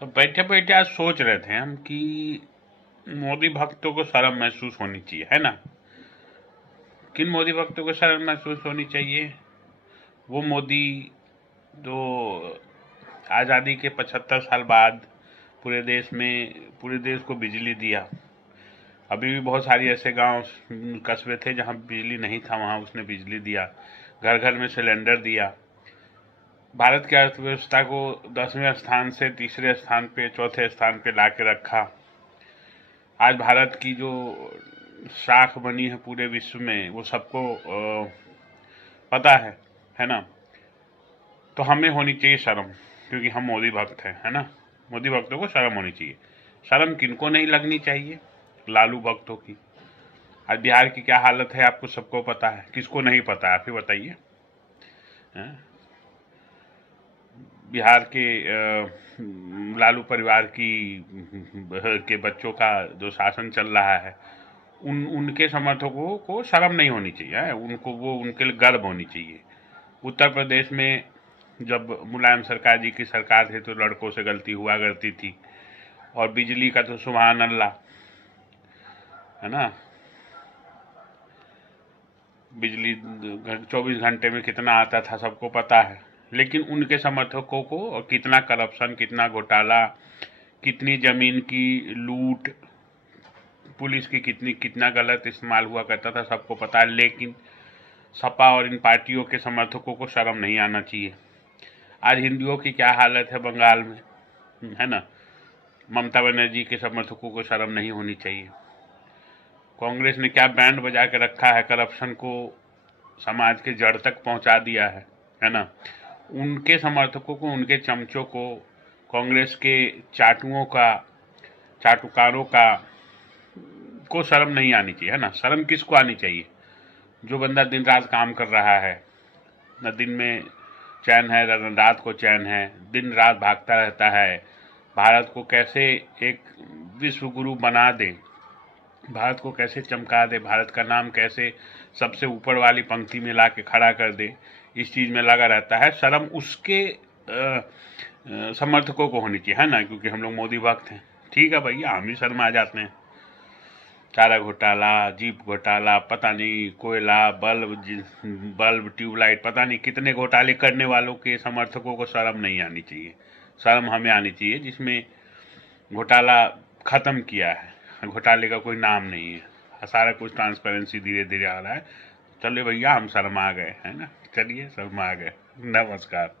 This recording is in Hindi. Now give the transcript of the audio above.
तो बैठे बैठे आज सोच रहे थे हम कि मोदी भक्तों को शर्म महसूस होनी चाहिए, है ना। किन मोदी भक्तों को शर्म महसूस होनी चाहिए? वो मोदी जो आज़ादी के 75 साल बाद पूरे देश को बिजली दिया। अभी भी बहुत सारी ऐसे गांव कस्बे थे जहां बिजली नहीं था, वहां उसने बिजली दिया। घर घर में सिलेंडर दिया। भारत की अर्थव्यवस्था को 10वें स्थान से तीसरे स्थान पे, चौथे स्थान पे ला के रखा। आज भारत की जो शाख बनी है पूरे विश्व में, वो सबको पता है ना। तो हमें होनी चाहिए शर्म, क्योंकि हम मोदी भक्त हैं, है ना। मोदी भक्तों को शर्म होनी चाहिए। शर्म किनको नहीं लगनी चाहिए? लालू भक्तों की। आज बिहार की क्या हालत है आपको सबको पता है, किसको नहीं पता है आप ही बताइए। बिहार के लालू परिवार के बच्चों का जो शासन चल रहा है, उनके समर्थकों को शर्म नहीं होनी चाहिए है? उनको वो उनके लिए गर्व होनी चाहिए। उत्तर प्रदेश में जब मुलायम सरकार जी की सरकार थी तो लड़कों से गलती हुआ करती थी, और बिजली का तो सुभान अल्लाह, है ना। बिजली 24 घंटे में कितना आता था सबको पता है। लेकिन उनके समर्थकों को कितना करप्शन, कितना घोटाला, कितनी जमीन की लूट, पुलिस की कितना गलत इस्तेमाल हुआ करता था सबको पता है। लेकिन सपा और इन पार्टियों के समर्थकों को शर्म नहीं आना चाहिए। आज हिंदुओं की क्या हालत है बंगाल में, है ना। ममता बनर्जी के समर्थकों को शर्म नहीं होनी चाहिए। कांग्रेस ने क्या बैंड बजा के रखा है, करप्शन को समाज के जड़ तक पहुंचा दिया है ना। उनके समर्थकों को, उनके चमचों को, कांग्रेस के चाटुकारों को शर्म नहीं आनी चाहिए, है ना। शर्म किसको आनी चाहिए? जो बंदा दिन रात काम कर रहा है, न दिन में चैन है न रात को चैन है, दिन रात भागता रहता है, भारत को कैसे एक विश्व गुरु बना दे, भारत को कैसे चमका दे, भारत का नाम कैसे सबसे ऊपर वाली पंक्ति में ला के खड़ा कर दे, इस चीज़ में लगा रहता है। शर्म उसके समर्थकों को होनी चाहिए, है ना, क्योंकि हम लोग मोदी भक्त हैं। ठीक है भैया, हम ही शर्मा जाते हैं। चारा घोटाला, जीप घोटाला, पता नहीं कोयला, बल्ब ट्यूबलाइट, पता नहीं कितने घोटाले करने वालों के समर्थकों को शर्म नहीं आनी चाहिए। शर्म हमें आनी चाहिए जिसमें घोटाला खत्म किया है, घोटाले का कोई नाम नहीं है, सारा कुछ ट्रांसपेरेंसी धीरे धीरे आ रहा है। चलिए भैया, हम शर्मा गए, है ना। चलिए, शर्मा गए। नमस्कार।